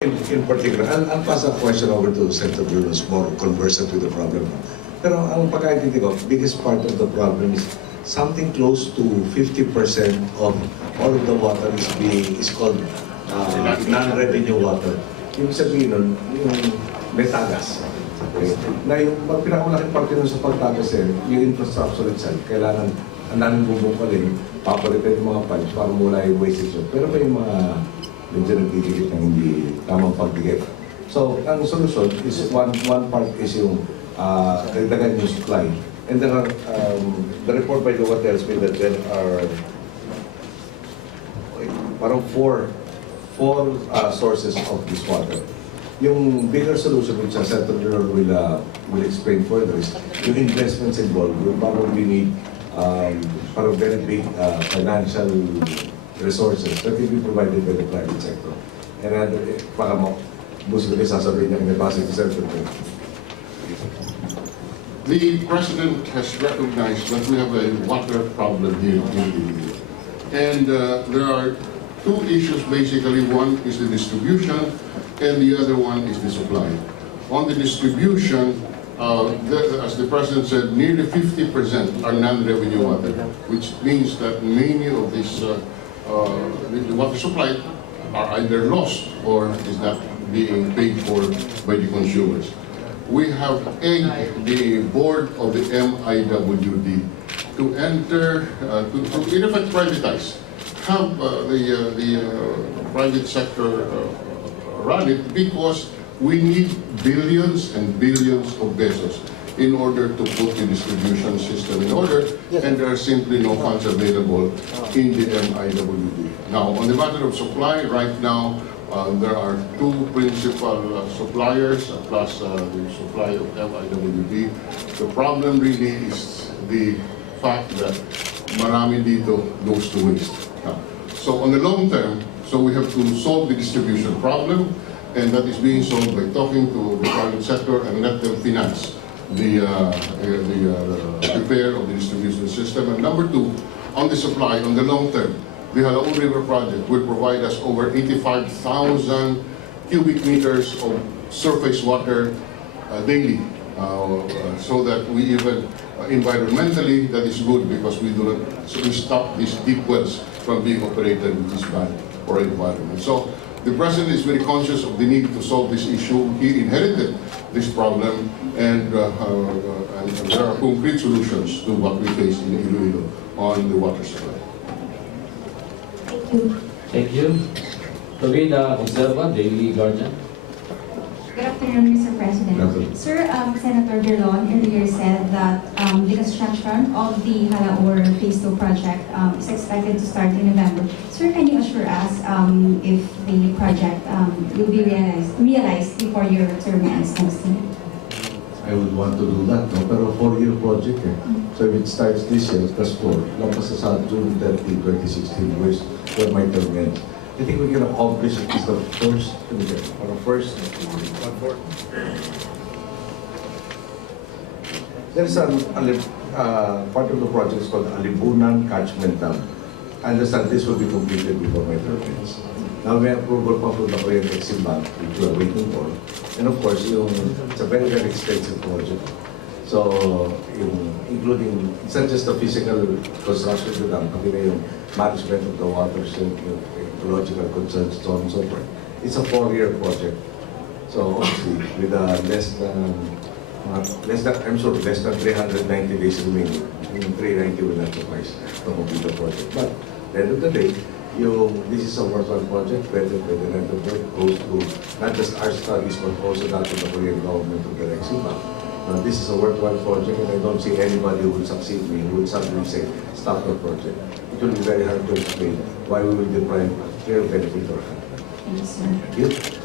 In particular, I'll pass the question over to Senator Bruno, who's more conversant with the problem. Pero ang pagkaintindi ko, biggest part of the problem is something close to 50% of all of the water is called non-revenue water. Yung sabihin nun, yung may tagas. Okay. Na yung pinakamalaking parte nun sa pagtagas yung infrastructure itself, kailangan ang daming bubungkalin, papalitan yung mga pipes para mula yung wastage yun. Pero may mga medyo nagdidikit ng hindi tamang pagdikit. So, ang solusyon is one part is yung dagdagan yung supply. And there are, the report by the water tells me that there are parang four sources of this water. Yung bigger solution which Senator will explain further is yung investments involved will probably need parang very big financial resources that will be provided by the private sector. And baka gusto ko sasabihin niya, may base to Senator. The President has recognized that we have a water problem here in Iloilo. And there are two issues basically. One is the distribution and the other one is the supply. On the distribution, as the President said, nearly 50% are non-revenue water, which means that many of these the water supply are either lost or is not being paid for by the consumers. We have egged the board of the MIWD to enter, to in effect privatize, have the private sector run it, because we need billions and billions of pesos in order to put the distribution system in order, and there are simply no funds available in the MIWD. Now, on the matter of supply, right now, there are two principal suppliers plus the supply of MIWD. The problem really is the fact that marami dito goes to waste. So on the long term, so we have to solve the distribution problem, and that is being solved by talking to the private sector and let them finance the repair of the distribution system. And number two, on the supply, on the long term, the Halaon River project will provide us over 85,000 cubic meters of surface water daily, so that we even environmentally that is good, because we do not, so we stop these deep wells from being operated, which is bad for environment. So the President is very conscious of the need to solve this issue. He inherited this problem, and there are concrete solutions to what we face in Iloilo on the water supply. Thank you. Thank you. Tobina Observa, Daily Guardian. Good afternoon, Mr. President. Sir, Senator Gerlon earlier said that the construction of the Halaor Phase 2 project is expected to start in November. Sir, can you assure us if the project will be realized before your term ends next year? I would want to do that, no? Pero 4-year project So if it starts this year, plus 4, lampas sa June 30, 2016, where my term ends. I think we can accomplish at least the first, there is part of the project is called Alibunan Catchment Dam. I understand this will be completed before my term ends. Now may approval pa for the Oriental Exim Bank, which we are waiting for. And of course, it's a very, very expensive project. So, including, it's not just the physical construction of the dam, pati na yung management of the waters, yung ecological concerns, so on and so forth. It's a 4-year project. So obviously, with less than, I'm sure, less than 390 days remaining, 390 will not suffice to complete the project. But at the end of the day, this is a worthwhile project, whether the work goes to not just our studies, but also that of the Korean government of the Exima. This is a worthwhile project, and I don't see anybody who will succeed me, who will suddenly say, stop the project. It will be very hard to explain why we will deprive clear benefit or Thank you, sir. Thank you.